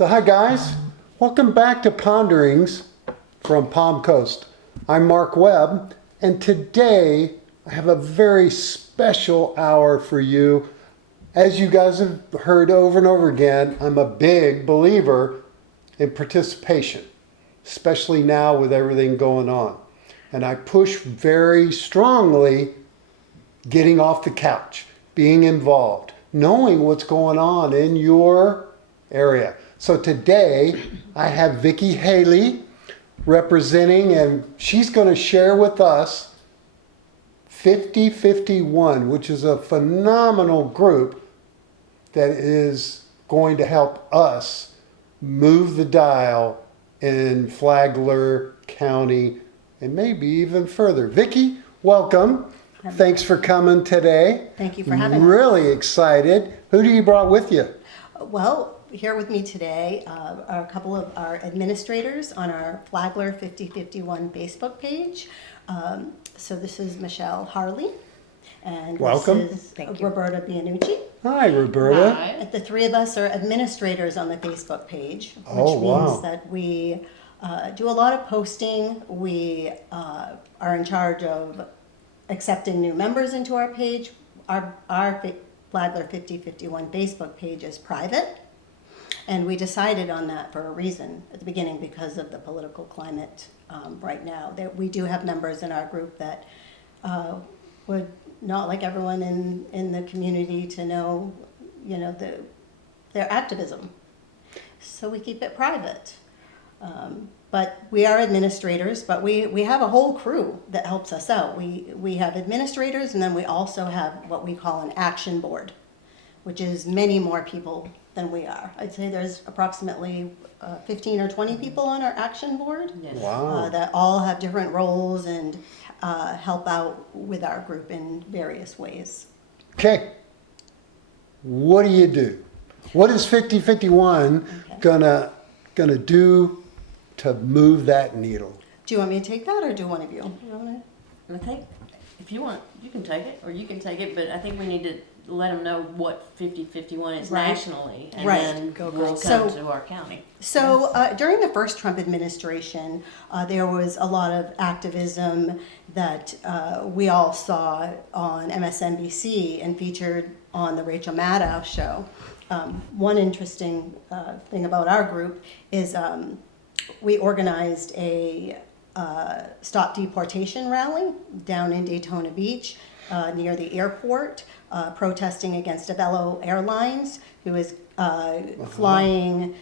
So hi guys, welcome back to Ponderings from Palm Coast. I'm Mark Webb, and today I have a very special hour for you. As you guys have heard over and over again, I'm a big believer in participation, especially now with everything going on. And I push very strongly getting off the couch, being involved, knowing what's going on in your area. So today I have Vicki Haley representing, and she's going to share with us 5051, which is a phenomenal group that is going to help us move the dial in Flagler County and maybe even further. Vicki, welcome. Thanks for coming today. Thank you for having me. Really excited. Who do you brought with you? Well, here with me today are a couple of our administrators on our Flagler 5051 Facebook page. So this is Michelle Harley, and Welcome. This is Roberta Bianucci. Hi, Roberta. Hi. The three of us are administrators on the Facebook page, which wow. means that we do a lot of posting. We are in charge of accepting new members into our page. Our Flagler 5051 Facebook page is private, and we decided on that for a reason at the beginning because of the political climate right now. That we do have members in our group that would not like everyone in the community to know, their activism. So we keep it private. But we are administrators, but we have a whole crew that helps us out. We have administrators, and then we also have what we call an action board, which is many more people than we are. I'd say there's approximately 15 or 20 people on our action board. Yes. Wow. That all have different roles and help out with our group in various ways. Okay. What do? What is 5051 gonna do to move that needle? Do you want me to take that, or do one of you? I think if you want, you can take it, or you can take it, but I think we need to let them know what 5051 is Right. nationally, and Right. then Go we'll girls. come So- to our county. So during the first Trump administration, there was a lot of activism that we all saw on MSNBC and featured on the Rachel Maddow show. One interesting thing about our group is we organized a stop deportation rally down in Daytona Beach near the airport, protesting against Avello Airlines, who is flying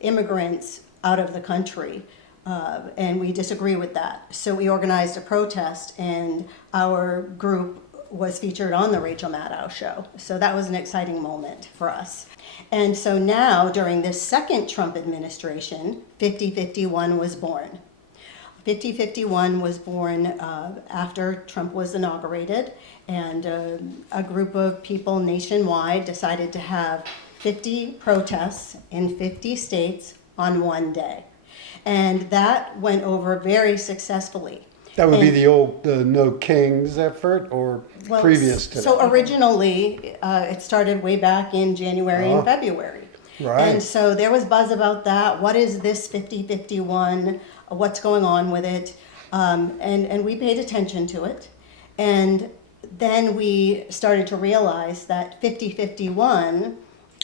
immigrants out of the country. And we disagree with that. So we organized a protest, and our group was featured on the Rachel Maddow show. So that was an exciting moment for us. And so now, during this second Trump administration, 5051 was born. 5051 was born after Trump was inaugurated, and a group of people nationwide decided to have 50 protests in 50 states on one day. And that went over very successfully. That would be the old No Kings effort, or previous to So that? originally, it started way back in January and February. Right. And so there was buzz about that. What is this 5051? What's going on with it? And we paid attention to it. And then we started to realize that 5051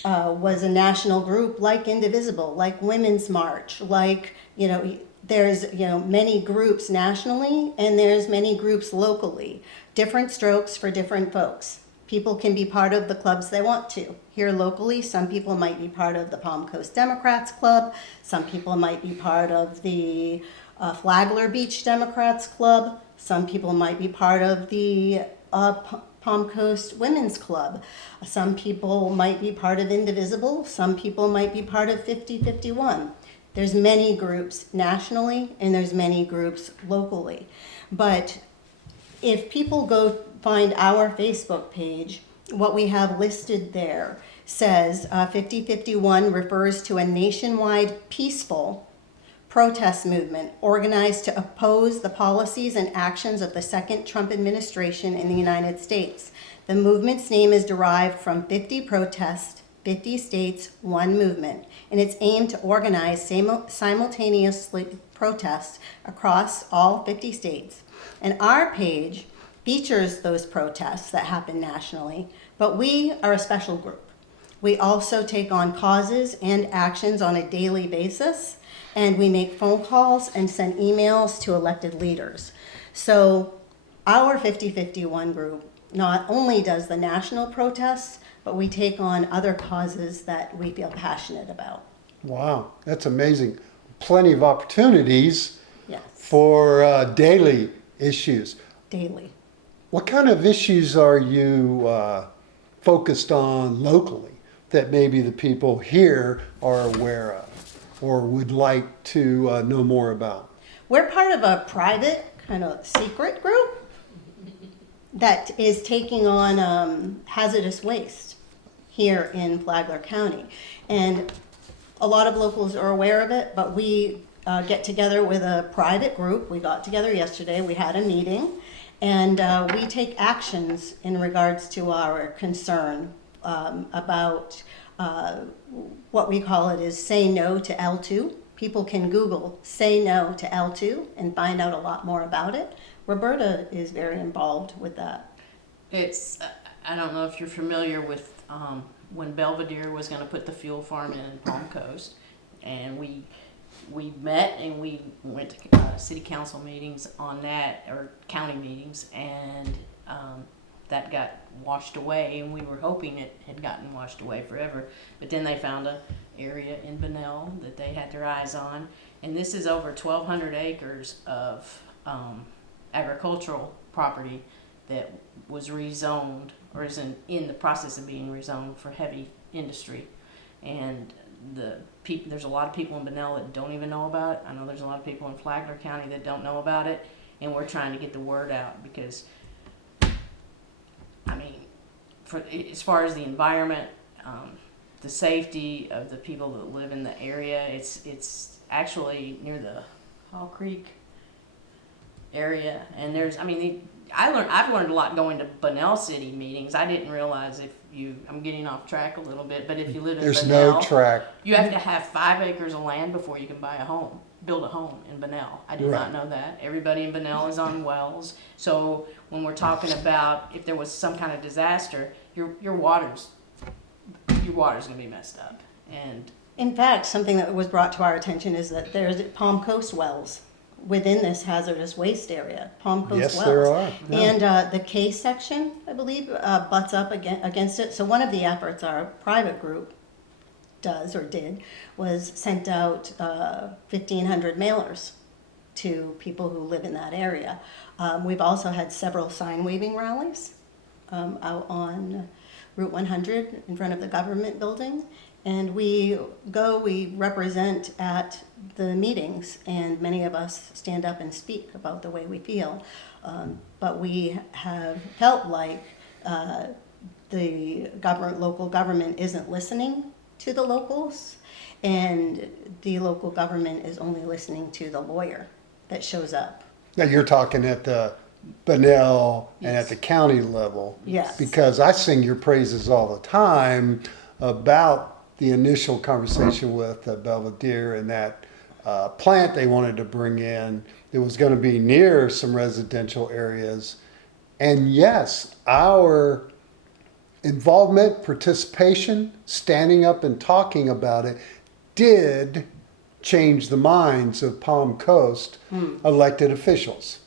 was a national group like Indivisible, like Women's March, like, there's many groups nationally, and there's many groups locally. Different strokes for different folks. People can be part of the clubs they want to. Here locally, some people might be part of the Palm Coast Democrats Club. Some people might be part of the Flagler Beach Democrats Club. Some people might be part of the Palm Coast Women's Club. Some people might be part of Indivisible. Some people might be part of 5051. There's many groups nationally, and there's many groups locally. But if people go find our Facebook page, what we have listed there says 5051 refers to a nationwide peaceful protest movement organized to oppose the policies and actions of the second Trump administration in the United States. The movement's name is derived from 50 protests 50 States, One Movement, and it's aimed to organize simultaneously protests across all 50 states. And our page features those protests that happen nationally, but we are a special group. We also take on causes and actions on a daily basis, and we make phone calls and send emails to elected leaders. So our 5051 group not only does the national protests, but we take on other causes that we feel passionate about. Wow, that's amazing. Plenty of opportunities Yes, for daily issues. daily. What kind of issues are you focused on locally that maybe the people here are aware of or would like to know more about? We're part of a private, kind of secret group that is taking on hazardous waste here in Flagler County. And a lot of locals are aware of it, but we get together with a private group. We got together yesterday, we had a meeting, and we take actions in regards to our concern about what we call it is say no to L2. People can Google say no to L2 and find out a lot more about it. Roberta is very involved with that. It's, I don't know if you're familiar with when Belvedere was going to put the fuel farm in Palm Coast, and we met and we went to city council meetings on that, or county meetings, and that got washed away, and we were hoping it had gotten washed away forever. But then they found a area in Bunnell that they had their eyes on, and this is over 1,200 acres of agricultural property that was rezoned, or is in the process of being rezoned for heavy industry. And there's a lot of people in Bunnell that don't even know about it. I know there's a lot of people in Flagler County that don't know about it, and we're trying to get the word out because, I mean, as far as the environment, the safety of the people that live in the area, it's actually near the Hall Creek area, and I've learned a lot going to Bunnell City meetings. I didn't realize I'm getting off track a little bit, but if you live in There's Bunnell, no track. you have to have 5 acres of land before you can build a home in Bunnell. I did not know that. Everybody in Bunnell is on wells. So when we're talking about if there was some kind of disaster, your water's gonna be messed up. And In fact, something that was brought to our attention is that there's Palm Coast wells within this hazardous waste area, Palm Coast Yes, wells. there are. Yeah. And the K section, I believe, butts up against it. So one of the efforts our private group did was sent out 1,500 mailers to people who live in that area. We've also had several sign waving rallies out on Route 100 in front of the government building. And we represent at the meetings, and many of us stand up and speak about the way we feel. But we have felt like the local government isn't listening to the locals, and the local government is only listening to the lawyer that shows up. Now you're talking at the Bunnell and Yes. at the county level. Yes. Because I sing your praises all the time about the initial conversation with Belvedere and that plant they wanted to bring in. It was going to be near some residential areas. And yes, our involvement, participation, standing up and talking about it did change the minds of Palm Coast elected officials.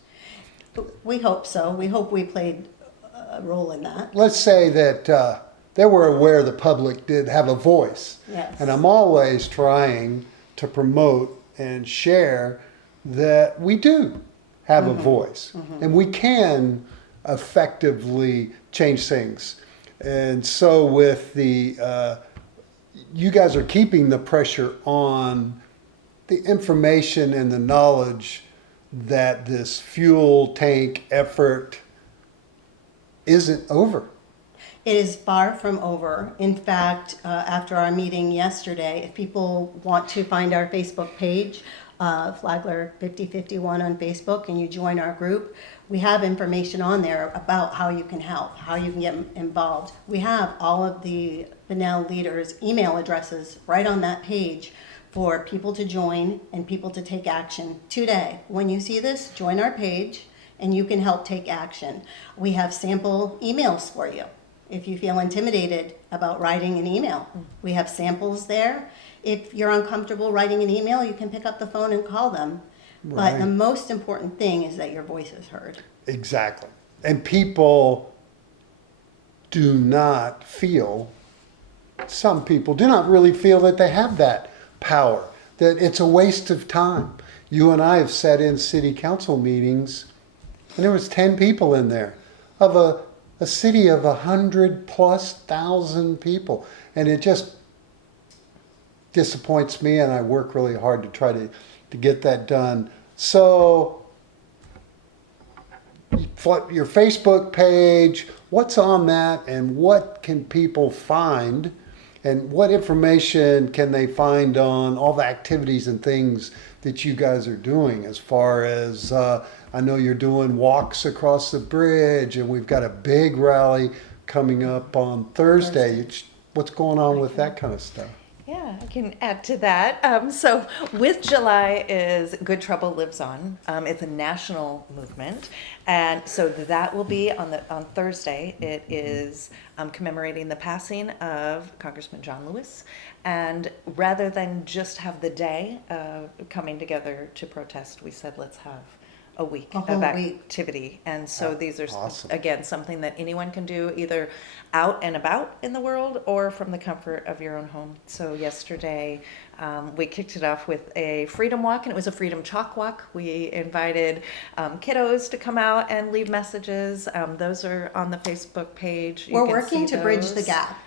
We hope so. We hope we played a role in that. Let's say that they were aware the public did have a voice. Yes. And I'm always trying to promote and share that we do have a voice and we can effectively change things. And so with you guys are keeping the pressure on the information and the knowledge that this fuel tank effort isn't over. It is far from over. In fact, after our meeting yesterday, if people want to find our Facebook page, Flagler 5051 on Facebook, and you join our group, we have information on there about how you can help, how you can get involved. We have all of the the Now Leaders email addresses right on that page for people to join and people to take action today. When you see this, join our page and you can help take action. We have sample emails for you. If you feel intimidated about writing an email, we have samples there. If you're uncomfortable writing an email, you can pick up the phone and call them. But Right. the most important thing is that your voice is heard. Exactly. And people do not feel, some people do not really feel that they have that power, that it's a waste of time. You and I have sat in city council meetings, and there was 10 people in there of a city of 100,000+ people. And it just disappoints me, and I work really hard to try to get that done. So your Facebook page, what's on that, and what can people find, and what information can they find on all the activities and things that you guys are doing, as far as I know you're doing walks across the bridge, and we've got a big rally coming up on Thursday. What's going on with that kind of stuff? Yeah, I can add to that. So with July is Good Trouble Lives On. It's a national movement. And so that will be on Thursday. It is commemorating the passing of Congressman John Lewis. And rather than just have the day coming together to protest, we said let's have a week A whole of week. activity. And so these are, Awesome. again, something that anyone can do either out and about in the world or from the comfort of your own home. So yesterday we kicked it off with a freedom walk, and it was a freedom chalk walk. We invited kiddos to come out and leave messages. Those are on the Facebook page. You We're can working see to bridge the those. gap.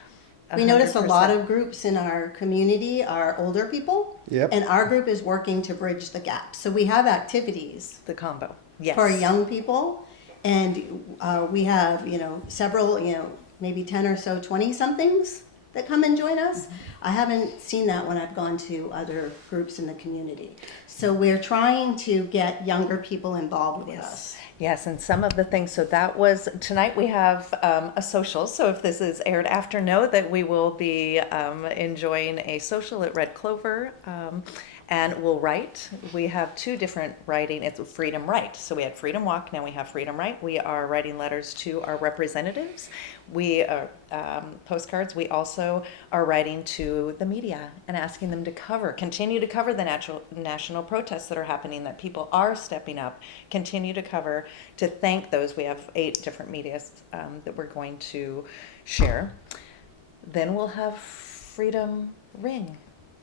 We notice a 100%. lot of groups in our community are older people, Yep. and our group is working to bridge the gap. So we have activities The combo. Yes. for young people, and we have, several, maybe 10 or so 20-somethings that come and join us. I haven't seen that when I've gone to other groups in the community. So we're trying to get younger people involved with us. Yes, and some of the things, so that was, tonight we have a social, so if this is aired after, know that we will be enjoying a social at Red Clover, and we'll write. We have two different writing, it's Freedom Write, so we had Freedom Walk, now we have Freedom Write. We are writing letters to our representatives. We are postcards. We also are writing to the media and asking them to continue to cover the national protests that are happening, that people are stepping up, continue to cover, to thank those. We have 8 different medias that we're going to share. Then we'll have Freedom Ring.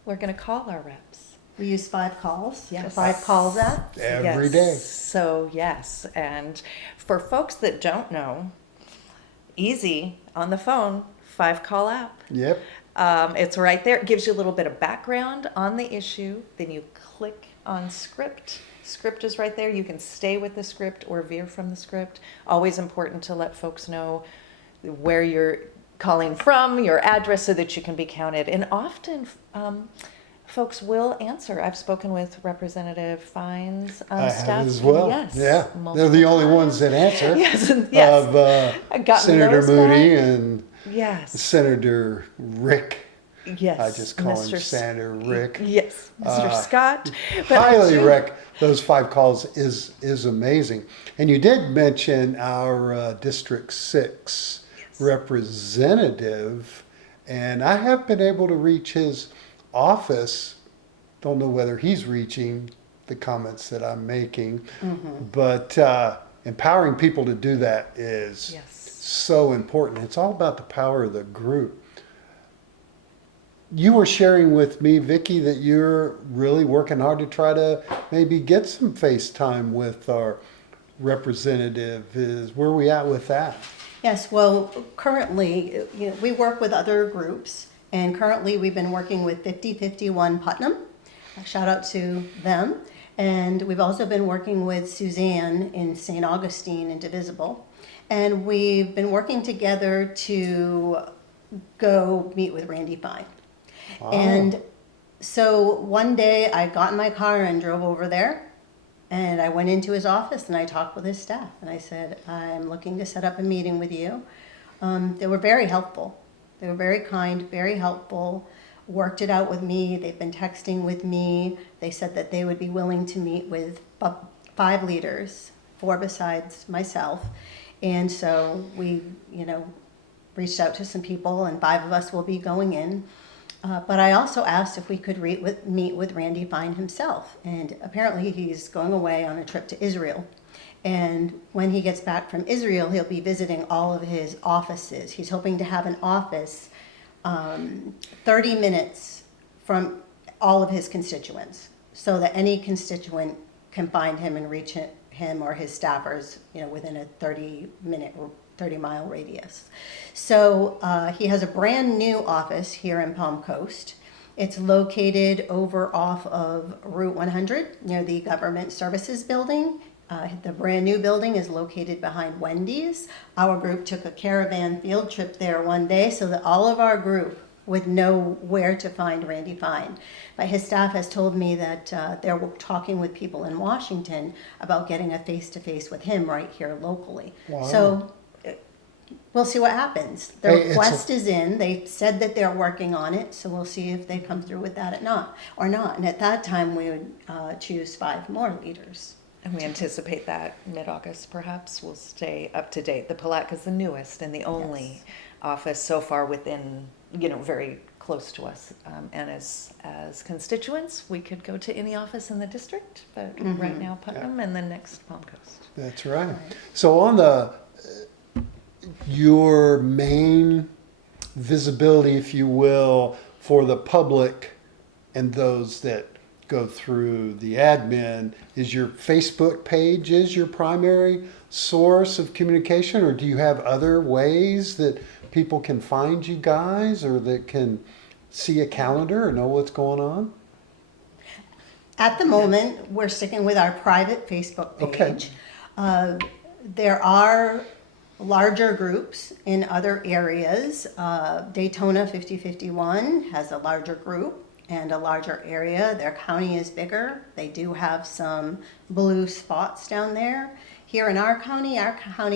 We're going to call our reps. We use 5 calls. Yes. 5 calls app. Every Yes. day. So yes, and for folks that don't know, easy on the phone, 5-call app. Yep. It's right there. It gives you a little bit of background on the issue. Then you click on script. Script is right there. You can stay with the script or veer from the script. Always important to let folks know where you're calling from, your address, so that you can be counted. And often folks will answer. I've spoken with Representative Fines I staff. have as well. Yes, Yeah. They're multiple the only times. ones that answer. Yes, yes. Of I've gotten Senator those Moody back. and Yes. Senator Rick. Yes. I just call him Mr. Senator Rick. Yes, Mr. Scott. But I Highly do- rec. Those 5 calls is amazing. And you did mention our District 6 representative, and I have been able to reach his office. Don't know whether he's reaching the comments that I'm making, but empowering people to do that is Yes. so important. It's all about the power of the group. You were sharing with me, Vicki, that you're really working hard to try to maybe get some FaceTime with our representative. Where are we at with that? Yes, well, currently, we work with other groups, and currently we've been working with 5051 Putnam. A shout out to them. And we've also been working with Suzanne in St. Augustine and Divisible. And we've been working together to go meet with Randy Fine. Wow. And so one day I got in my car and drove over there, and I went into his office and I talked with his staff, and I said, I'm looking to set up a meeting with you. They were very helpful. They were very kind, very helpful, worked it out with me. They've been texting with me. They said that they would be willing to meet with 5 leaders, 4 besides myself. And so we, reached out to some people, and 5 of us will be going in. But I also asked if we could meet with Randy Fine himself. And apparently he's going away on a trip to Israel. And when he gets back from Israel, he'll be visiting all of his offices. He's hoping to have an office 30 minutes from all of his constituents, so that any constituent can find him and reach him or his staffers, within a 30-mile radius. So he has a brand new office here in Palm Coast. It's located over off of Route 100 near the Government Services Building. The brand new building is located behind Wendy's. Our group took a caravan field trip there one day so that all of our group would know where to find Randy Fine. But his staff has told me that they're talking with people in Washington about getting a face-to-face with him right here locally. Wow. So we'll see what happens. The Hey, request is in. They said that they're working on it, so we'll see if they come through with that or not. And at that time, we would choose 5 more leaders. And we anticipate that mid-August perhaps will stay up to date. The Palatka's the newest and the only office so far within, very close to us. And as constituents, we could go to any office in the district, but right now Putnam and then next Palm Coast. That's right. So on your main visibility, if you will, for the public and those that go through the admin, is your Facebook page is your primary source of communication, or do you have other ways that people can find you guys, or that can see a calendar or know what's going on? At the moment, we're sticking with our private Facebook page. Okay. There are larger groups in other areas. Daytona 5051 has a larger group and a larger area. Their county is bigger. They do have some blue spots down there. Here in our county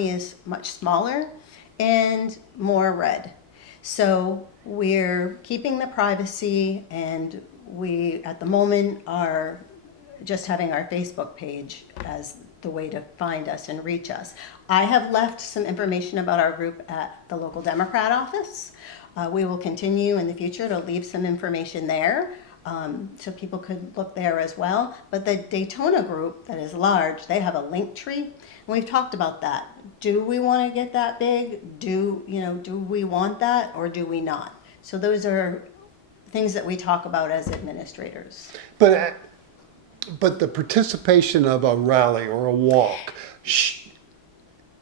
is much smaller and more red. So we're keeping the privacy, and we, at the moment, are just having our Facebook page as the way to find us and reach us. I have left some information about our group at the local Democrat office. We will continue in the future to leave some information there, so people could look there as well. But the Daytona group that is large, they have a link tree, and we've talked about that. Do we want to get that big? Do we want that, or do we not? So those are things that we talk about as administrators. But the participation of a rally or a walk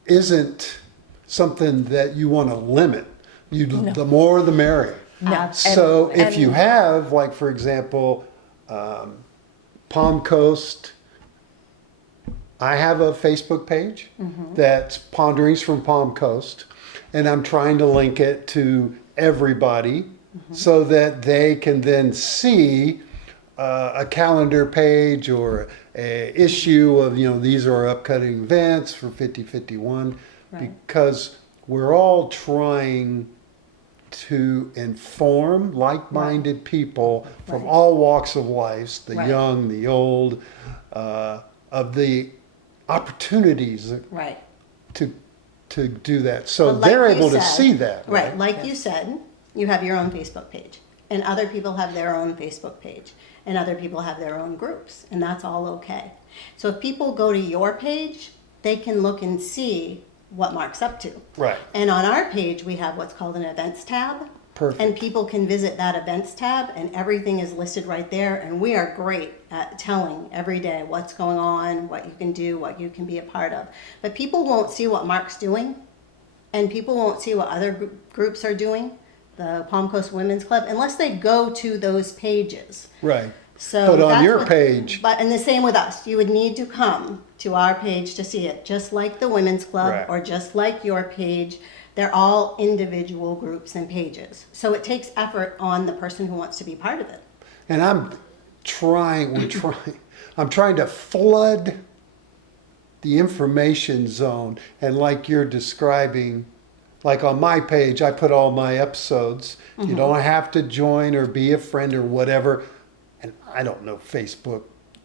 isn't something that you want to limit. The more the merrier. No. So if And- you have, like, for example, Palm Coast, I have a Facebook page that's Ponderings from Palm Coast, and I'm trying to link it to everybody so that they can then see a calendar page or a issue of, these are our upcoming events for 5051, Right. because we're all trying to inform like-minded people from Right. all walks of life, the Right. young, the old, of the opportunities Right. to do that. So But like they're you able to said- see that. Right, like you said, you have your own Facebook page, and other people have their own Facebook page, and other people have their own groups, and that's all okay. So if people go to your page, they can look and see what Mark's up to. Right. And on our page, we have what's called an events tab. Perfect. And people can visit that events tab, and everything is listed right there. And we are great at telling every day what's going on, what you can do, what you can be a part of. But people won't see what Mark's doing, and people won't see what other groups are doing, the Palm Coast Women's Club, unless they go to those pages. Right. So But on that's your what- page- and the same with us. You would need to come to our page to see it, just like the Women's Club Right. or just like your page. They're all individual groups and pages. So it takes effort on the person who wants to be part of it. And I'm trying to flood the information zone, and like you're describing, like on my page, I put all my episodes. You don't have to join or be a friend or whatever. And I don't know Facebook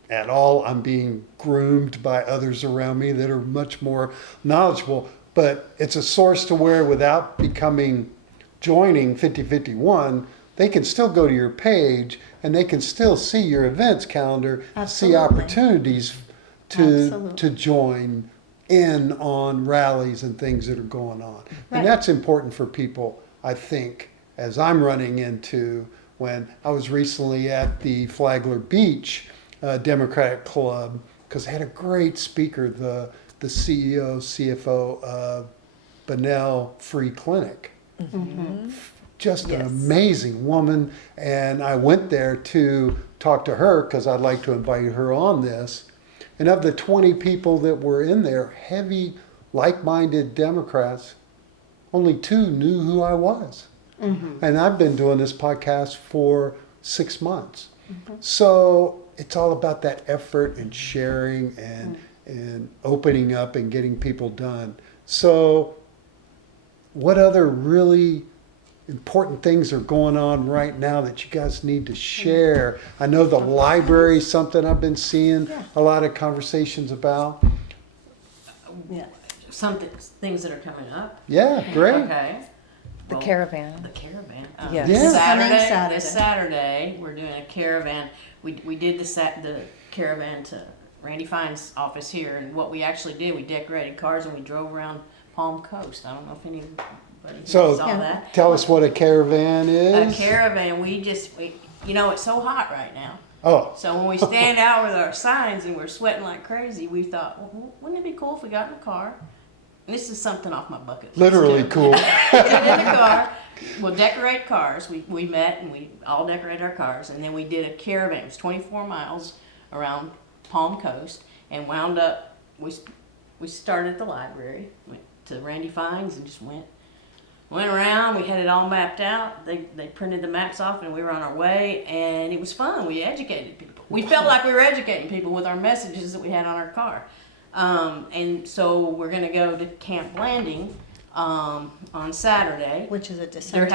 at all. I'm being groomed by others around me that are much more knowledgeable. But it's a source to where without joining 5051, they can still go to your page and they can still see your events calendar, see Absolutely. opportunities to Absolutely. join in on rallies and things that are going on. Right. And that's important for people, I think, as I'm running into when I was recently at the Flagler Beach Democratic Club, because they had a great speaker, the CEO, CFO of Bunnell Free Clinic. Just an Yes. amazing woman. And I went there to talk to her because I'd like to invite her on this. And of the 20 people that were in there, heavy, like-minded Democrats, only 2 knew who I was. And I've been doing this podcast for 6 months. So it's all about that effort and sharing and opening up and getting people done. So what other really important things are going on right now that you guys need to share? I know the library is something I've been seeing a lot of conversations about. Yeah. Things that are coming up. Yeah, great. Okay. The Well, caravan. The caravan. Yes. Yeah. Coming Saturday. This Saturday, we're doing a caravan. We did the caravan to Randy Fine's office here, and what we actually did, we decorated cars and we drove around Palm Coast. I don't know if anybody So saw that. tell us what a caravan A is. caravan. It's so hot right now. Oh, So when we stand out with our signs and we're sweating like crazy, we thought, well, wouldn't it be cool if we got in a car? And this is something off my bucket list. literally too. cool. Get in the car. We'll decorate cars. We met and we all decorated our cars, and then we did a caravan. It was 24 miles around Palm Coast, and wound up. We started at the library, went to Randy Fine's, and just went around. We had it all mapped out. They printed the maps off, and we were on our way, and it was fun. We educated people. We felt like we were educating people with our messages that we had on our car. And so we're going to go to Camp Landing on Saturday. Which is a They're dissent.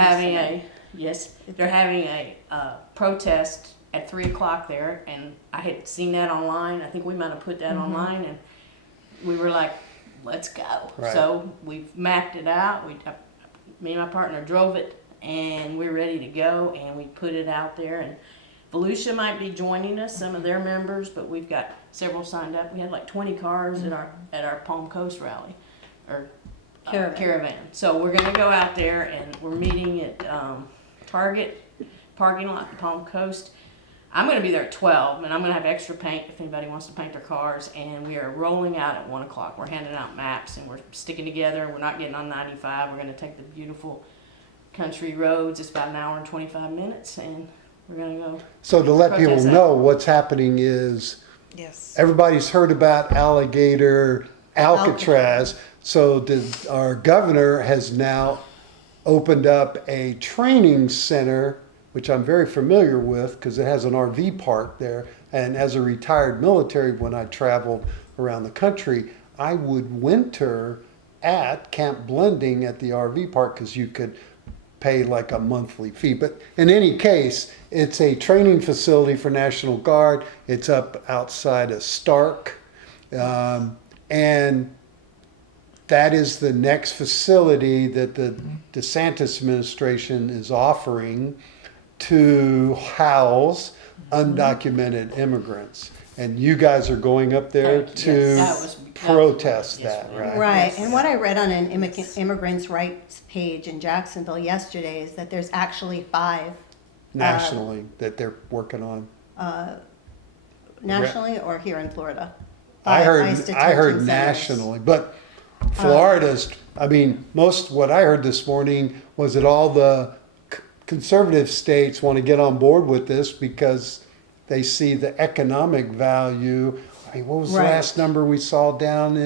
having a protest at 3:00 there, and I had seen that online. I think we might have put that online, and we were like, "Let's go!" Right. So we've mapped it out. Me and my partner drove it, and we're ready to go. And we put it out there. And Volusia might be joining us, some of their members, but we've got several signed up. We had like 20 cars at our Palm Coast rally, or caravan. So we're gonna go out there, and we're meeting at Target parking lot in Palm Coast. I'm gonna be there at 12, and I'm gonna have extra paint if anybody wants to paint their cars. And we are rolling out at 1 o'clock. We're handing out maps, and we're sticking together. We're not getting on 95. We're gonna take the beautiful country roads. It's about an hour and 25 minutes, and we're gonna go. So to let people Protest that. know, what's happening is Yes. everybody's heard about alligator Alcatraz. So our governor has now opened up a training center, which I'm very familiar with because it has an RV park there. And as a retired military, when I traveled around the country, I would winter at Camp Blending at the RV park because you could pay like a monthly fee. But in any case, it's a training facility for National Guard. It's up outside of Stark. And that is the next facility that the DeSantis administration is offering to house undocumented immigrants. And you guys are going up there Yes, to that was- protest yes, that, we- right? Right, and what I read on an immigrants' rights page in Jacksonville yesterday is that there's actually 5 Nationally, that they're working on. nationally or here in Florida. I 5 heard ICE detention centers. nationally, but Florida's, I mean, what I heard this morning was that all the conservative states want to get on board with this because they see the economic value. I mean, what was the Right. last number we saw down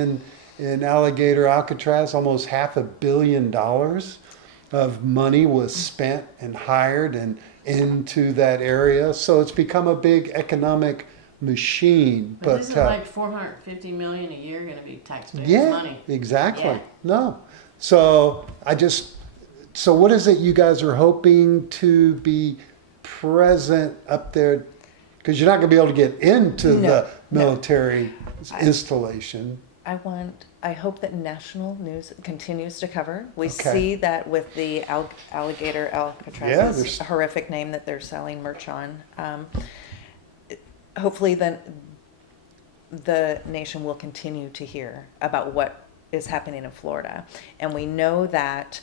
in Alligator Alcatraz? Almost $500 million of money was spent and hired and into that area. So it's become a big economic machine. But isn't like $450 million a year going to be taxpayers' yeah, money? exactly. Yeah. No, So so what is it you guys are hoping to be present up there? Because you're not going to be able to get into No, the no. military installation. I hope that national news continues to cover. We Okay. see that with the alligator Alcatraz, Yeah, is there's- a horrific name that they're selling merch on. Hopefully then the nation will continue to hear about what is happening in Florida. And we know that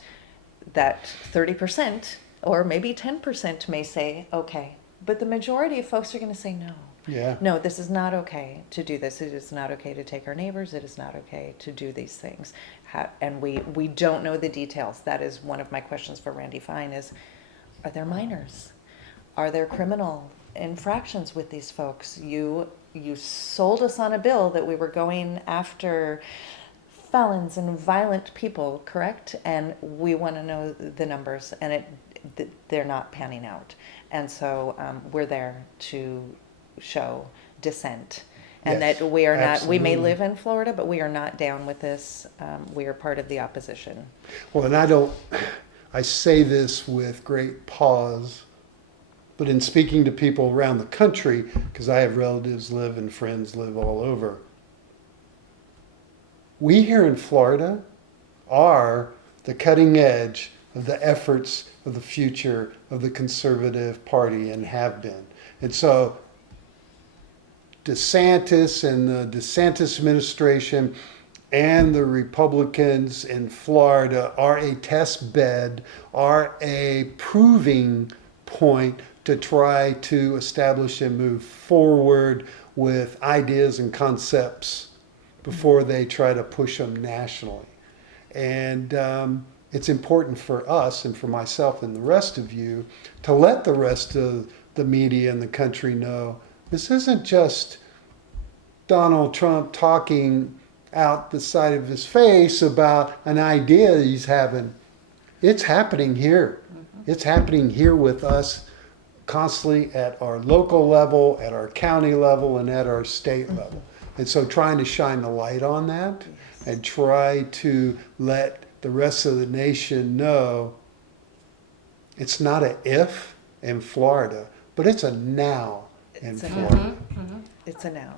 30% or maybe 10% may say, okay, but the majority of folks are going to say no. Yeah. No, this is not okay to do this. It is not okay to take our neighbors. It is not okay to do these things. And we don't know the details. That is one of my questions for Randy Fine is, are there minors? Are there criminal infractions with these folks? You sold us on a bill that we were going after felons and violent people, correct? And we want to know the numbers, and they're not panning out. And so we're there to show dissent, and Yes, that we are not. We may absolutely. live in Florida, but we are not down with this. We are part of the opposition. Well, and I say this with great pause, but in speaking to people around the country, because I have relatives live and friends live all over, we here in Florida are the cutting edge of the efforts of the future of the conservative party and have been. And so DeSantis and the DeSantis administration and the Republicans in Florida are a test bed, are a proving point to try to establish and move forward with ideas and concepts before they try to push them nationally. And it's important for us and for myself and the rest of you to let the rest of the media and the country know this isn't just Donald Trump talking out the side of his face about an idea he's having. It's happening here. It's happening here with us constantly at our local level, at our county level, and at our state level. And so trying to shine the light on that and try to let the rest of the nation know it's not a if in Florida, but it's a now in It's a Florida. It's a now.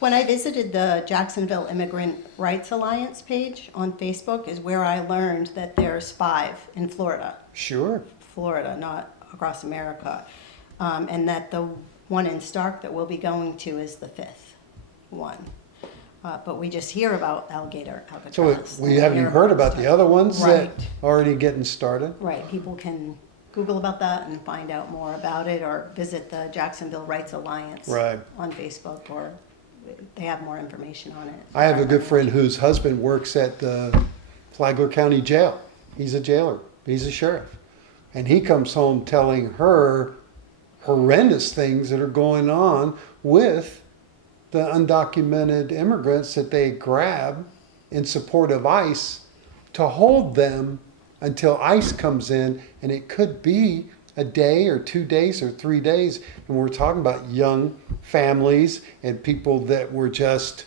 When I visited the Jacksonville Immigrant Rights Alliance page on Facebook is where I learned that there's 5 in Florida. Sure. Florida, not across America. And that the one in Stark that we'll be going to is the 5th one. But we just hear about alligator So Alcatraz. we haven't even heard about the other ones that Right. are already getting started. Right, people can Google about that and find out more about it, or visit the Jacksonville Rights Alliance Right. on Facebook, or they have more information on it. I have a good friend whose husband works at the Flagler County Jail. He's a jailer. He's a sheriff. And he comes home telling her horrendous things that are going on with the undocumented immigrants that they grab in support of ICE to hold them until ICE comes in, and it could be a day or 2 days or 3 days. And we're talking about young families and people that were just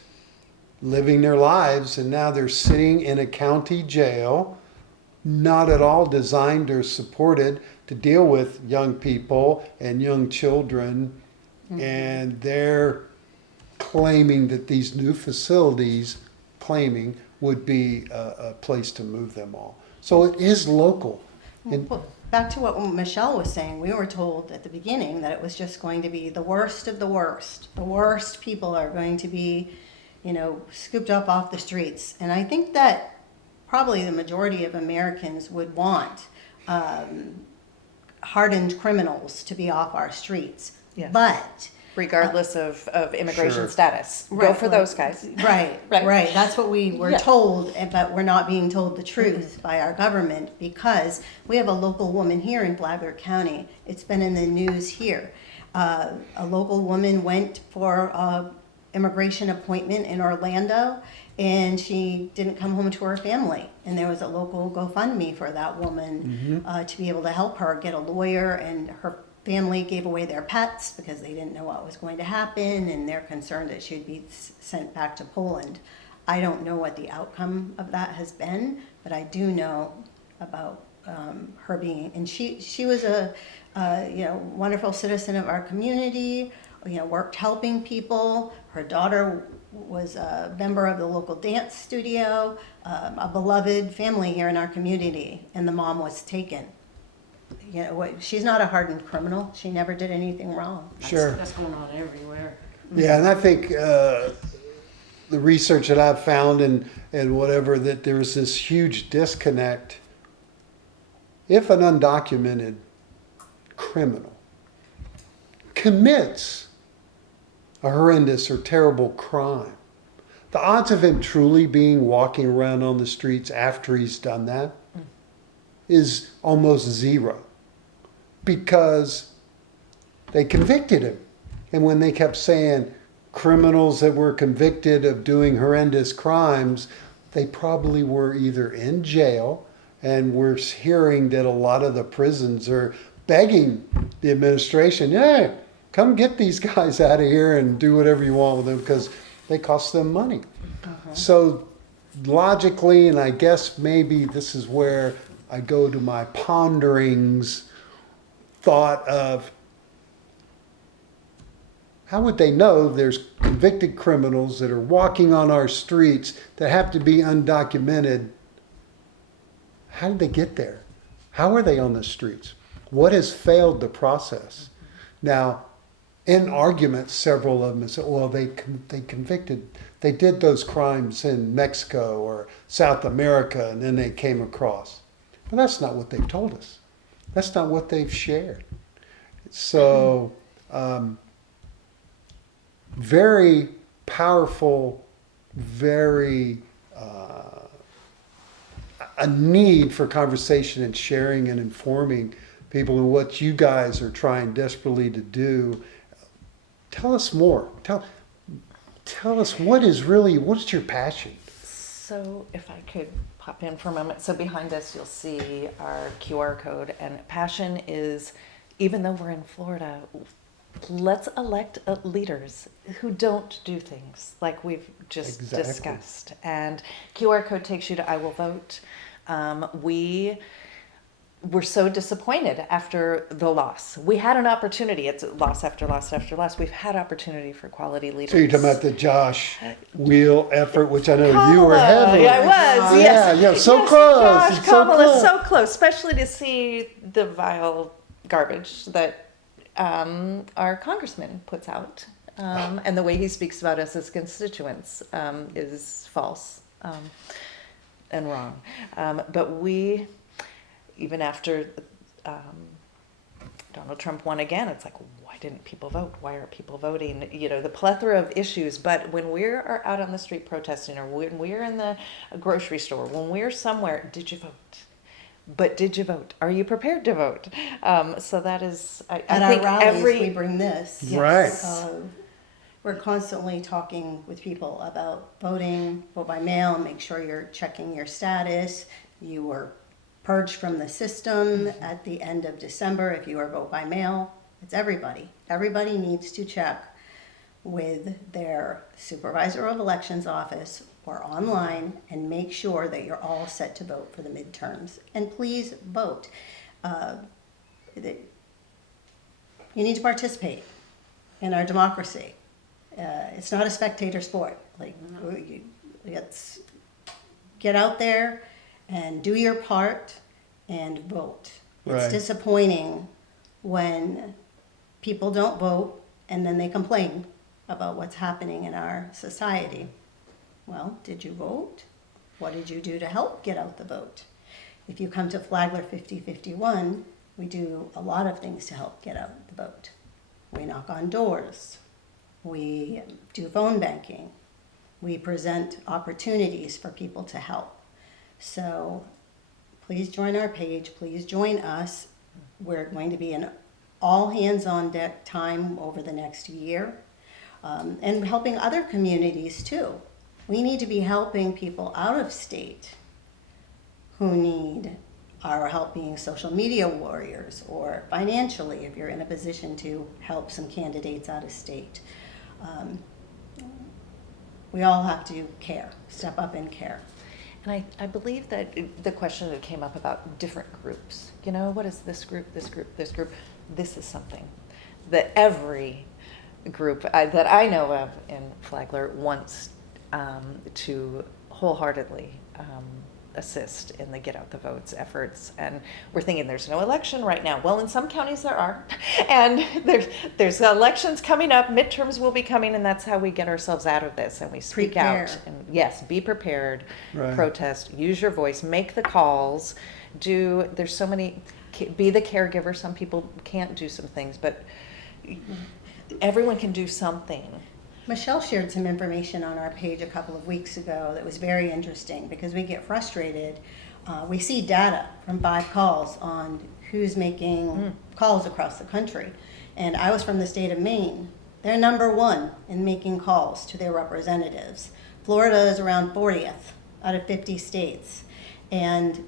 living their lives, and now they're sitting in a county jail, not at all designed or supported to deal with young people and young children. And they're claiming that these new facilities would be a place to move them all. So it is local. And Well, back to what Michelle was saying, we were told at the beginning that it was just going to be the worst of the worst. The worst people are going to be, scooped up off the streets. And I think that probably the majority of Americans would want hardened criminals to be off our streets. Yes. But Regardless of immigration Sure. status. Go Right, for well, those guys. Right, Right. right. That's what we were Yeah. told, but we're not being told the truth by our government, because we have a local woman here in Flagler County. It's been in the news here. A local woman went for a immigration appointment in Orlando, and she didn't come home to her family. And there was a local GoFundMe for that woman to be able to help her get a lawyer, and her family gave away their pets because they didn't know what was going to happen, and they're concerned that she'd be sent back to Poland. I don't know what the outcome of that has been, but I do know about her being, and she was a wonderful citizen of our community, worked helping people. Her daughter was a member of the local dance studio, a beloved family here in our community, and the mom was taken. She's not a hardened criminal. She never did anything wrong. Sure. That's going on everywhere. Yeah, and I think the research that I've found and whatever, that there's this huge disconnect. If an undocumented criminal commits a horrendous or terrible crime, the odds of him truly being walking around on the streets after he's done that is almost zero, because they convicted him. And when they kept saying criminals that were convicted of doing horrendous crimes, they probably were either in jail, and we're hearing that a lot of the prisons are begging the administration, hey, come get these guys out of here and do whatever you want with them, because they cost them money. So logically, and I guess maybe this is where I go to my ponderings thought of, how would they know there's convicted criminals that are walking on our streets that have to be undocumented? How did they get there? How are they on the streets? What has failed the process? Now, in arguments, several of them have said, well, they did those crimes in Mexico or South America, and then they came across. But that's not what they've told us. That's not what they've shared. So, very powerful, very a need for conversation and sharing and informing people, and what you guys are trying desperately to do. Tell us more. Tell us what's your passion? So if I could pop in for a moment. So behind us, you'll see our QR code, and passion is, even though we're in Florida, let's elect leaders who don't do things like we've just discussed. And QR code takes you to I Will Vote. We were so disappointed after the loss. We had an opportunity. It's loss after loss after loss. We've had opportunity for quality leaders. So you're talking about the Josh Wheel effort, which I know you were heavily. Yeah, I was. Yes. Yeah, so close. Josh, Kamala, so close, especially to see the vile garbage that our congressman puts out, and the way he speaks about us as constituents is false and wrong. But we, even after Donald Trump won again, it's like, why didn't people vote? Why aren't people voting? The plethora of issues. But when we're out on the street protesting, or when we're in the grocery store, when we're somewhere, did you vote? But did you vote? Are you prepared to vote? So that is, I think our rallies, we bring this. Yes. Right. We're constantly talking with people about voting, vote by mail, make sure you're checking your status. You were purged from the system at the end of December if you are vote by mail. It's everybody. Everybody needs to check with their supervisor of elections office or online and make sure that you're all set to vote for the midterms. And please vote. You need to participate in our democracy. It's not a spectator sport. Let's get out there and do your part and vote. Right. It's disappointing when people don't vote and then they complain about what's happening in our society. Well, did you vote? What did you do to help get out the vote? If you come to Flagler 5051, we do a lot of things to help get out the vote. We knock on doors. We do phone banking. We present opportunities for people to help. So please join our page. Please join us. We're going to be an all hands on deck time over the next year, and helping other communities too. We need to be helping people out of state who need our help, being social media warriors, or financially if you're in a position to help some candidates out of state. we all have to care, step up and care. And I believe that the question that came up about different groups, you know, what is this group, this group, this group? This is something that every group that I know of in Flagler wants to wholeheartly assist in the get out the votes efforts. And we're thinking there's no election right now. Well, in some counties there are, and there's elections coming up, midterms will be coming, and that's how we get ourselves out of this, and we speak Prepare. out. And yes, be prepared, Right. protest, use your voice, make the calls, there's so many, be the caregiver. Some people can't do some things, but everyone can do something. Michelle shared some information on our page a couple of weeks ago that was very interesting because we get frustrated. We see data from 5 calls on who's making calls across the country. And I was from the state of Maine. They're number 1 in making calls to their representatives. Florida is around 40th out of 50 states. And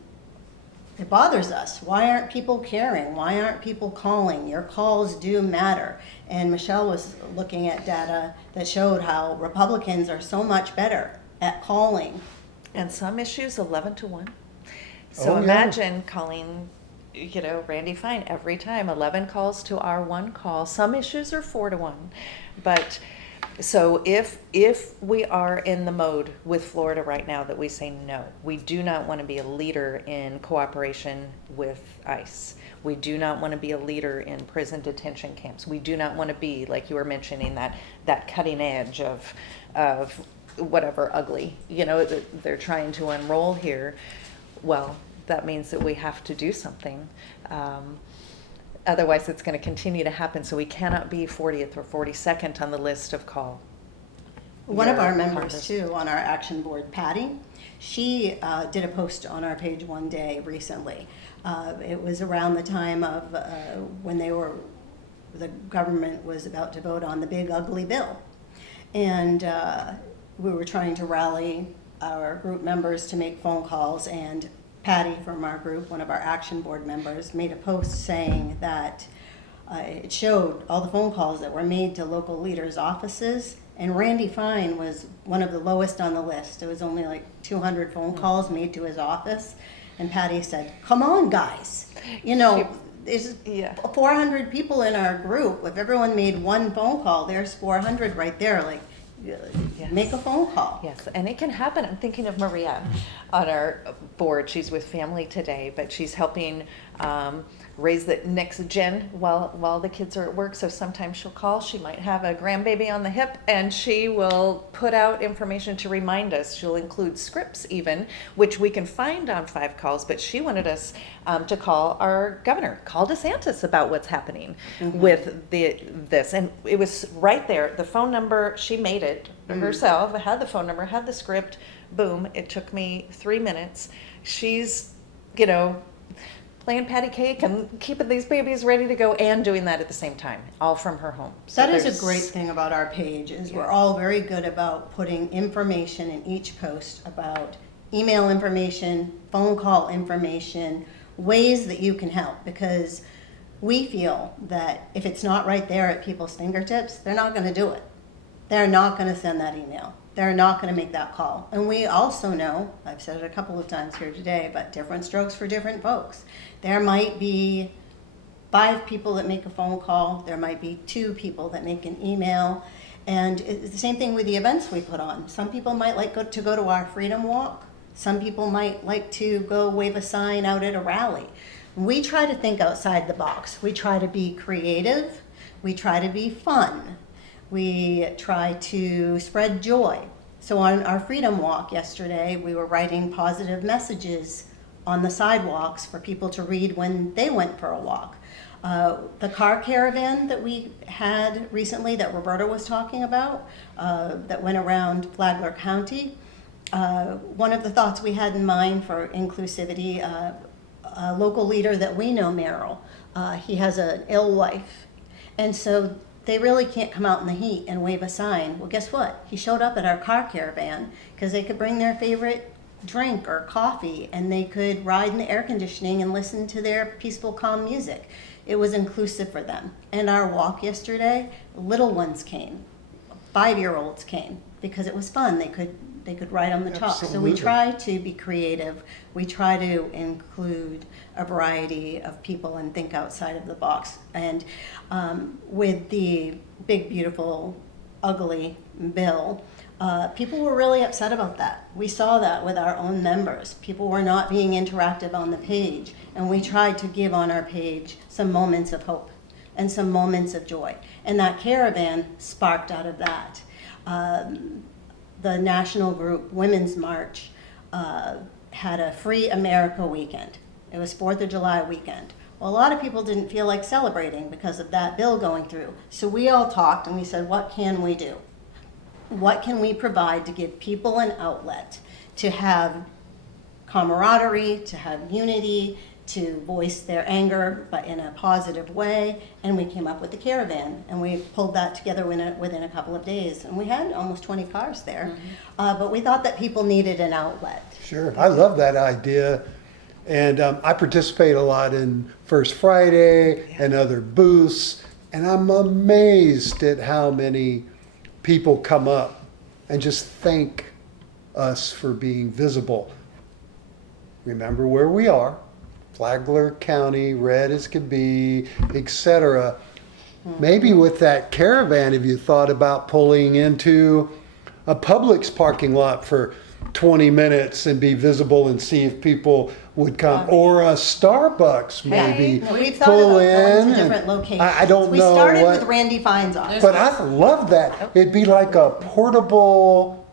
it bothers us. Why aren't people caring? Why aren't people calling? Your calls do matter. And Michelle was looking at data that showed how Republicans are so much better at calling. And some issues 11 to 1. So Oh, yeah. imagine calling, you know, Randy Fine every time, 11 calls to our 1 call. Some issues are 4 to 1. But so if we are in the mode with Florida right now that we say no, we do not want to be a leader in cooperation with ICE. We do not want to be a leader in prison detention camps. We do not want to be, like you were mentioning, that cutting edge of whatever ugly, you know, that they're trying to unroll here. Well, that means that we have to do something. Otherwise, it's going to continue to happen. So we cannot be 40th or 42nd on the list of call. One of your our members Congress. too on our action board, Patty, she did a post on our page one day recently. It was around the time of when the government was about to vote on the big ugly bill. And we were trying to rally our group members to make phone calls, and Patty from our group, one of our action board members, made a post saying that it showed all the phone calls that were made to local leaders' offices, and Randy Fine was one of the lowest on the list. It was only like 200 phone calls made to his office, and Patty said, "Come on, guys, you know, there's Yeah. 400 people in our group. If everyone made 1 phone call, there's 400 right there. Like, make a phone call." Yes, and it can happen. I'm thinking of Maria on our board. She's with family today, but she's helping raise the next gen while the kids are at work. So sometimes she'll call. She might have a grandbaby on the hip, and she will put out information to remind us. She'll include scripts even, which we can find on 5 calls, but she wanted us to call our governor, call DeSantis about what's happening with this. And it was right there, the phone number, she made it herself, had the phone number, had the script, boom. It took me 3 minutes. She's, you know, playing patty cake and keeping these babies ready to go and doing that at the same time, all from her home. So That is there's- a great thing about our page, is we're Yeah. all very good about putting information in each post about email information, phone call information, ways that you can help, because we feel that if it's not right there at people's fingertips, they're not going to do it. They're not going to send that email. They're not going to make that call. And we also know, I've said it a couple of times here today, but different strokes for different folks. There might be 5 people that make a phone call. There might be 2 people that make an email. And it's the same thing with the events we put on. Some people might like to go to our Freedom Walk. Some people might like to go wave a sign out at a rally. We try to think outside the box. We try to be creative. We try to be fun. We try to spread joy. So on our Freedom Walk yesterday, we were writing positive messages on the sidewalks for people to read when they went for a walk. The car caravan that we had recently that Roberta was talking about, that went around Flagler County, one of the thoughts we had in mind for inclusivity, a local leader that we know, Merrill, he has an ill wife. And so they really can't come out in the heat and wave a sign. Well, guess what? He showed up at our car caravan because they could bring their favorite drink or coffee, and they could ride in the air conditioning and listen to their peaceful, calm music. It was inclusive for them. And our walk yesterday, little ones came. 5-year-olds came. because it was fun. They could write on the chalk. So Absolutely. we try to be creative. We try to include a variety of people and think outside of the box. And with the big, beautiful, ugly bill, people were really upset about that. We saw that with our own members. People were not being interactive on the page, and we tried to give on our page some moments of hope and some moments of joy. And that caravan sparked out of that. The national group Women's March had a Free America weekend. It was 4th of July weekend. Well, a lot of people didn't feel like celebrating because of that bill going through. So we all talked and we said, what can we do? What can we provide to give people an outlet to have camaraderie, to have unity, to voice their anger, but in a positive way? And we came up with the caravan, and we pulled that together within a couple of days. And we had almost 20 cars there, but we thought that people needed an outlet. Sure, I love that idea. And I participate a lot in First Friday and other booths, and I'm amazed at how many people come up and just thank us for being visible. Remember where we are, Flagler County, red as could be, etc. Maybe with that caravan, have you thought about pulling into a Publix parking lot for 20 minutes and be visible and see if people would come, or a Starbucks maybe No, we've thought pull about going in. to different and locations. I don't we know started what, with Randy Fine's office. but I love that. It'd be like a portable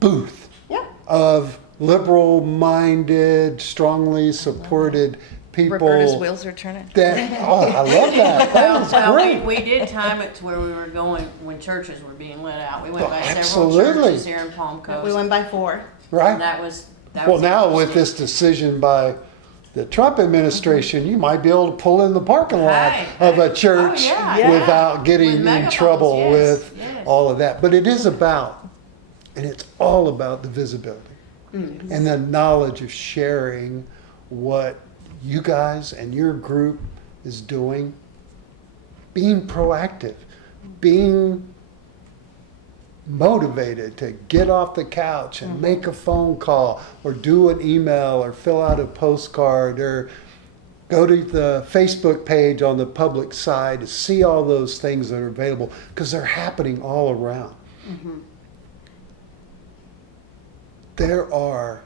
booth Yeah. of liberal-minded, strongly supported people. Roberta's wheels are turning. That, oh, I love that. That is Well, great. we did time it to where we were going when churches were being let out. We went Oh, by several absolutely. churches here in Palm Coast. We went by 4. Right? And that was Well, now with interesting. this decision by the Trump administration, you might be able to pull in the parking lot Right. of a church Oh, yeah. without getting With in megaphones, trouble yes, with yes. all of that. But it is about, and it's all about the visibility and the knowledge of sharing what you guys and your group is doing, being proactive, being motivated to get off the couch and make a phone call or do an email or fill out a postcard or go to the Facebook page on the public side to see all those things that are available, because they're happening all around. There are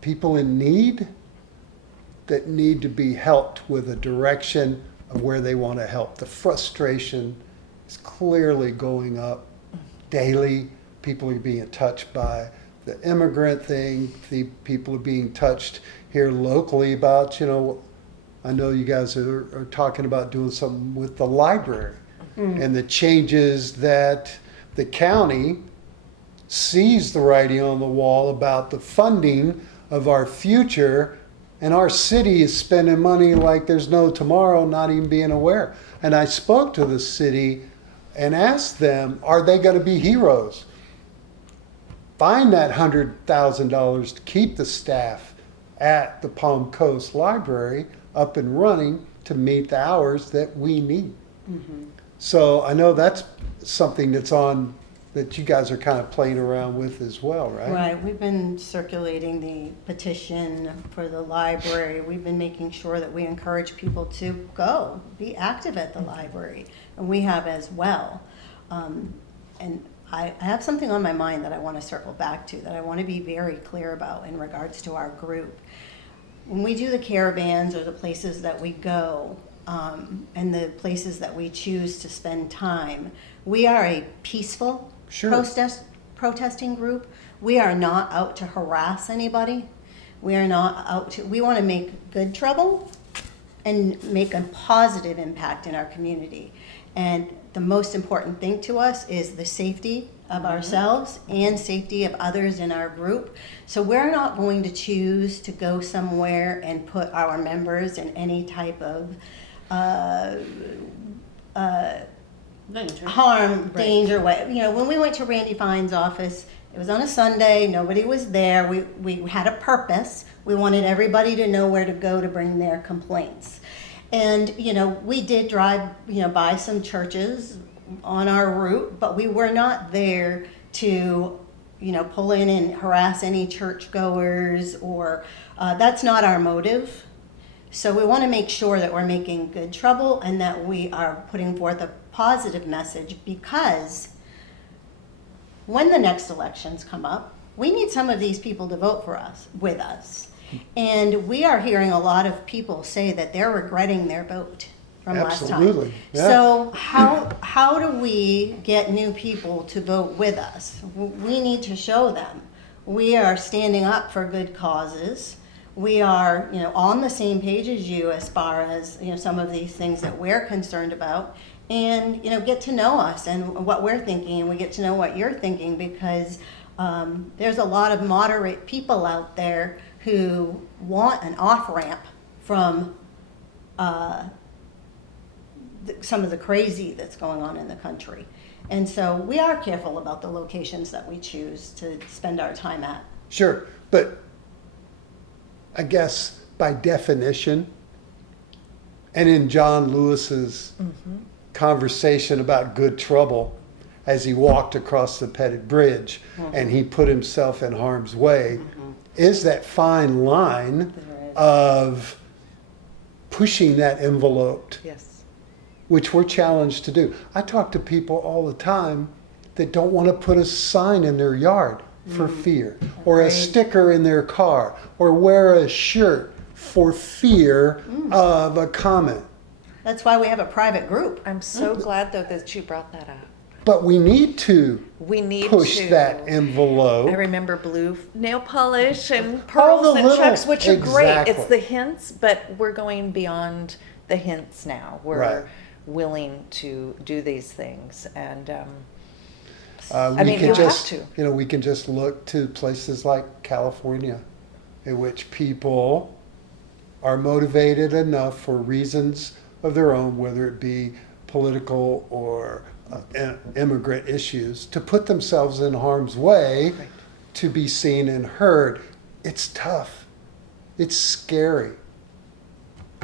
people in need that need to be helped with a direction of where they want to help. The frustration is clearly going up daily. People are being touched by the immigrant thing. The people are being touched here locally about, I know you guys are talking about doing something with the library and the changes that the county sees the writing on the wall about the funding of our future, and our city is spending money like there's no tomorrow, not even being aware. And I spoke to the city and asked them, are they going to be heroes? Find that $100,000 to keep the staff at the Palm Coast Library up and running to meet the hours that we need. So I know that's something that you guys are kind of playing around with as well, right? Right, we've been circulating the petition for the library. We've been making sure that we encourage people to go, be active at the library, and we have as well. And I have something on my mind that I want to circle back to, that I want to be very clear about in regards to our group. When we do the caravans or the places that we go, and the places that we choose to spend time, we are a peaceful Sure. protesting group. We are not out to harass anybody. We are not out to, we want to make good trouble and make a positive impact in our community. And the most important thing to us is the safety of ourselves and safety of others in our group. So we're not going to choose to go somewhere and put our members in any type of harm, danger way. When we went to Randy Fine's office, it was on a Sunday, nobody was there. We had a purpose. We wanted everybody to know where to go to bring their complaints. And, we did drive, by some churches on our route, but we were not there to, pull in and harass any churchgoers, or that's not our motive. So we want to make sure that we're making good trouble and that we are putting forth a positive message, because when the next elections come up, we need some of these people to vote for us, with us. And we are hearing a lot of people say that they're regretting their vote from last time. Absolutely, yeah. So how do we get new people to vote with us? We need to show them we are standing up for good causes. We are, on the same page as you as far as, some of these things that we're concerned about, and, get to know us and what we're thinking, and we get to know what you're thinking, because there's a lot of moderate people out there who want an off-ramp from some of the crazy that's going on in the country. And so we are careful about the locations that we choose to spend our time at. Sure, but I guess by definition, and in John Lewis's conversation about good trouble, as he walked across the Pettit Bridge and he put himself in harm's way, is that fine line of pushing that envelope, Yes. which we're challenged to do. I talk to people all the time that don't want to put a sign in their yard for fear, or a sticker in their car, or wear a shirt for fear of a comment. That's why we have a private group. I'm so glad though that you brought that up. But we need to We need push to. that envelope. I remember blue nail polish and All pearls the and little- chucks, which are great. It's exactly. the hints, but we're going beyond the hints now. We're Right. willing to do these things, and We mean, can you just, have to. we can just look to places like California, in which people are motivated enough for reasons of their own, whether it be political or immigrant issues, to put themselves in harm's way to be seen and heard. It's tough. It's scary.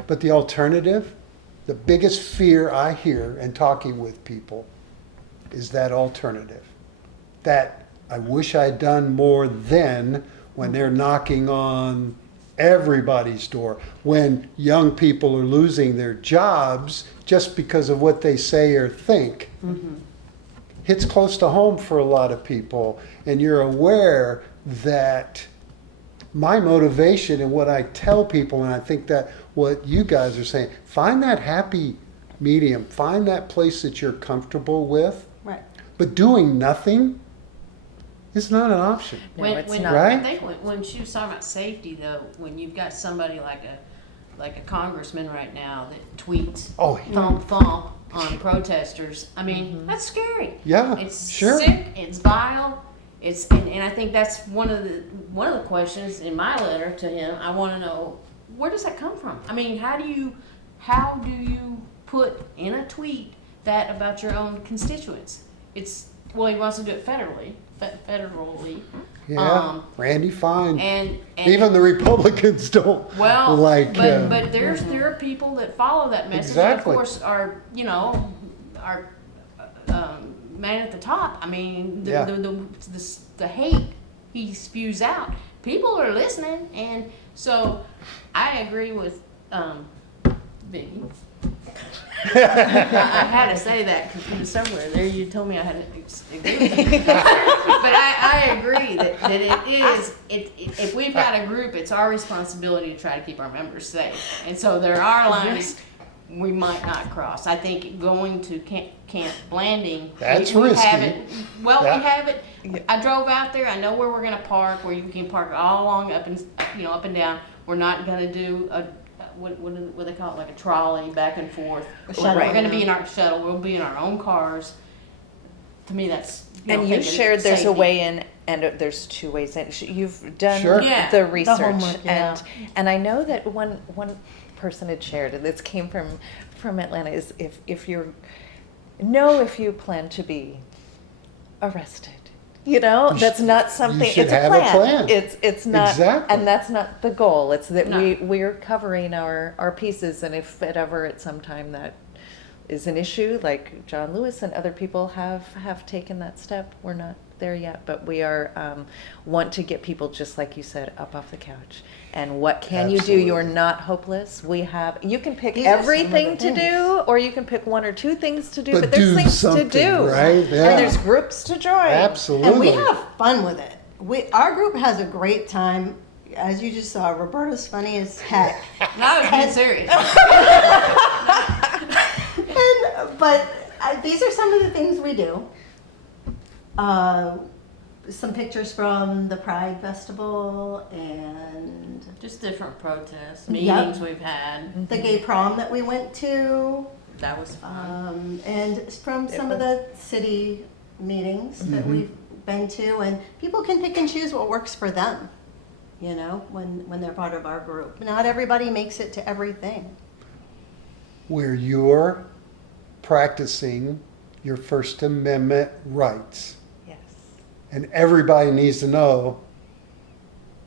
But the alternative, the biggest fear I hear in talking with people is that alternative. That I wish I'd done more then, when they're knocking on everybody's door, when young people are losing their jobs just because of what they say or think. Hits close to home for a lot of people, and you're aware that my motivation and what I tell people, and I think that what you guys are saying, find that happy medium, find that place that you're comfortable with, Right. but doing nothing is not an option. No, it's not. Right? I think when she was talking about safety, though, when you've got somebody like a congressman right now that tweets Oh, thump thump on protesters, I mean, that's scary. yeah, It's sure. sick. It's vile. And I think that's one of the questions in my letter to him. I want to know, where does that come from? I mean, how do you put in a tweet that about your own constituents? Well, he wants to do it federally. Yeah, Randy Fine. And Even the Republicans don't well, like. but there are people that follow that message. Exactly. And of course, our man at the top. I mean, the hate he spews out. People are listening, and so I agree with Biggie. I had to say that because somewhere there you told me I had to agree with you. But I agree that it is, if we've got a group, it's our responsibility to try to keep our members safe. And so there are lines we might not cross. I think going to Camp Blanding, That's we risky. have it. Well, Yeah. we have it. I drove out there. I know where we're going to park, where you can park all along up and down. We're not going to do a what do they call it, like a trolley back and forth. shuttle. We're going to be in our shuttle. We'll be in our own cars. To me, that's And you thinking shared there's a safety. way in, and there's two ways in. You've done Sure. Yeah. the research, homework, yeah. and I know that one person had shared, and this came from Atlanta, is if you plan to be arrested. That's not something. should It's have a a plan. plan. It's not, Exactly. and that's not the goal. It's that No. we're covering our pieces, and if at some time that is an issue, like John Lewis and other people have taken that step. We're not there yet, but we are want to get people, just like you said, up off the couch. And what can you do? Absolutely. You're not hopeless. You can pick These are some of the everything to things. do, or you can pick 1 or 2 things to do, But but there's do things something, to do. right? Yeah. And there's groups to join. Absolutely. And we have fun with it. Our group has a great time. As you just saw, Roberta's funny as heck. No, I was being serious. But these are some of the things we do. Some pictures from the Pride Festival and Just different protests, Yep. meetings we've had. the gay prom that we went to, That was fun. and from some of the city meetings that we've been to. And people can pick and choose what works for them, you know, when they're part of our group. Not everybody makes it to everything. Where you're practicing your First Amendment rights. Yes. And everybody needs to know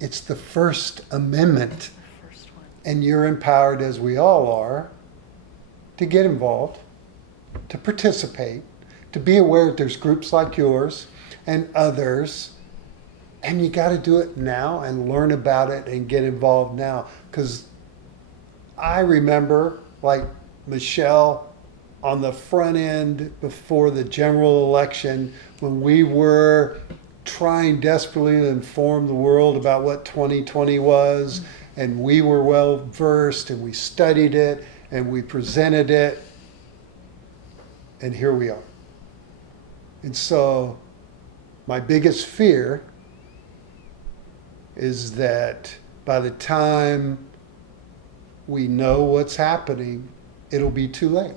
it's the First Amendment. First one. And you're empowered, as we all are, to get involved, to participate, to be aware that there's groups like yours and others. And you got to do it now and learn about it and get involved now. Because I remember, like Michelle, on the front end before the general election, when we were trying desperately to inform the world about what 2020 was, and we were well versed and we studied it and we presented it, and here we are. And so my biggest fear is that by the time we know what's happening, it'll be too late.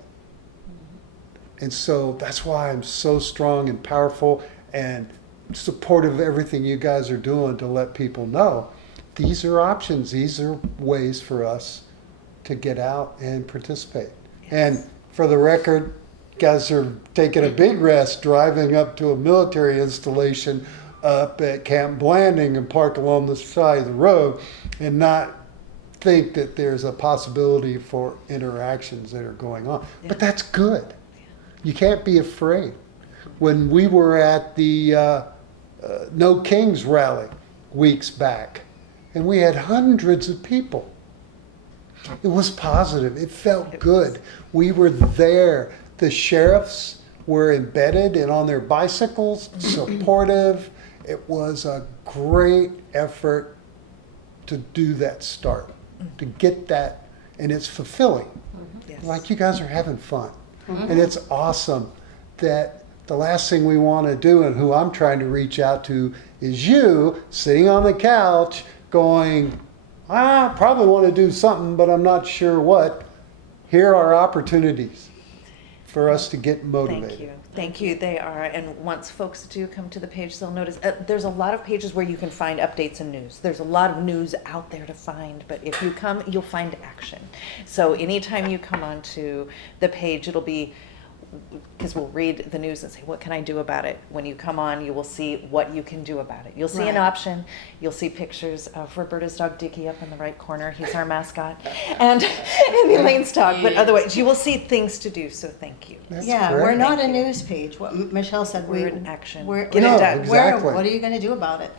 And so that's why I'm so strong and powerful and supportive of everything you guys are doing to let people know these are options, these are ways for us to get out and participate. Yes. And for the record, guys are taking a big rest driving up to a military installation up at Camp Blanding and park along the side of the road and not think that there's a possibility for interactions that are going on. Yeah. But that's good. You can't be afraid. When we were at the No Kings rally weeks back, and we had hundreds of people, it was positive. It felt good. We were there. The sheriffs were embedded and on their bicycles, supportive. It was a great effort to do that start, to get that, and it's fulfilling. Yes. Like you guys are having fun. And it's awesome that the last thing we want to do, and who I'm trying to reach out to, is you sitting on the couch going, I probably want to do something, but I'm not sure what. Here are opportunities for us to get motivated. Thank you. Thank you. They are. And once folks do come to the page, they'll notice there's a lot of pages where you can find updates and news. There's a lot of news out there to find, but if you come, you'll find action. So anytime you come onto the page, it'll be, because we'll read the news and say, what can I do about it? When you come on, you will see what you can do about it. You'll see an Right. option. You'll see pictures of Roberta's dog Dickie up in the right corner. He's our mascot. And Elaine's dog. But otherwise, you will see things to do. So thank you. That's Yeah, great. we're not a Thank you. news page. What Michelle said, We're in action. We're, Get No, it done. exactly. what are you going to do about it?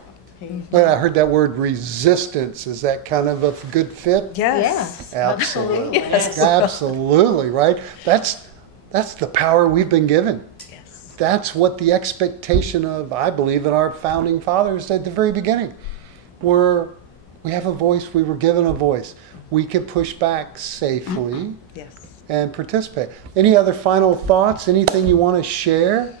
But I heard that word resistance. Is that kind of a good fit? Yes. Absolutely. Yes. Absolutely, right? That's the power we've been given. Yes. That's what the expectation of, I believe, in our founding fathers at the very beginning. We have a voice, we were given a voice. We can push back safely Yes. and participate. Any other final thoughts? Anything you want to share?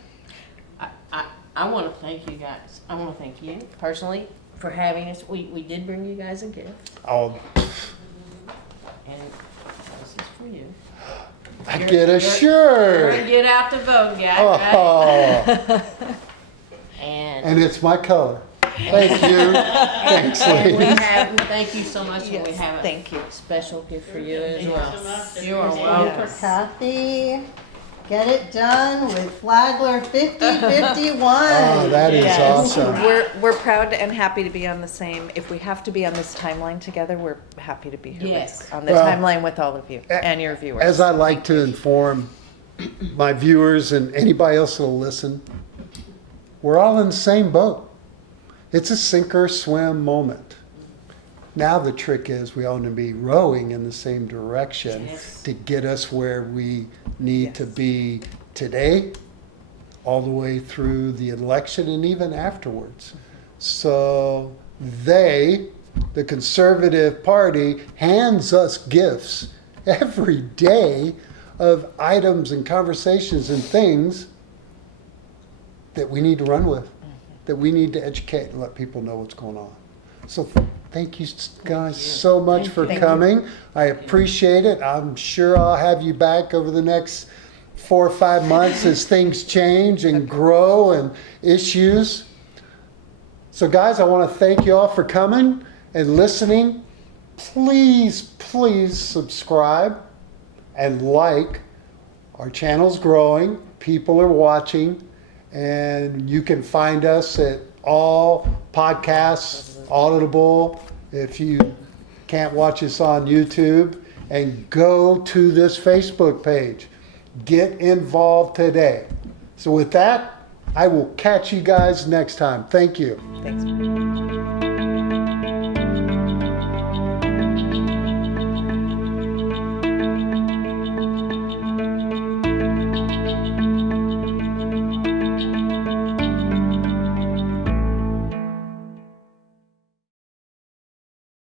I want to thank you guys. I want to thank you personally for having us. We did bring you guys a gift, Oh, and this is for you. I You're- get a We're shirt. gonna get out the vote, guys. Right? Oh, And and it's my color. Thank you. Thanks, we ladies. have, thank you so much, and we Yes, have a thank you. special gift for you as well. You are One welcome. for Kathy. Get it done with Flagler 5051. Oh, that is Yes. awesome. We're proud and happy to be on the same. If we have to be on this timeline together, we're happy to be here Yes. on the Well, timeline with all of you and your viewers. As I like to inform my viewers and anybody else that'll listen, we're all in the same boat. It's a sink or swim moment. Now the trick is we ought to be rowing in the same direction Yes. to get us where we need to be today, all the way through the election and even afterwards. So they, the Conservative Party, hands us gifts every day of items and conversations and things that we need to run with, that we need to educate and let people know what's going on. So thank you guys so much for you. coming. I appreciate it. I'm sure I'll have you back over the next 4 or 5 months as things change and grow and issues. So guys, I want to thank you all for coming and listening. Please, please subscribe and like. Our channel's growing. People are watching. And you can find us at all podcasts, Audible, if you can't watch us on YouTube. And go to this Facebook page. Get involved today. So with that, I will catch you guys next time. Thank you. Thanks.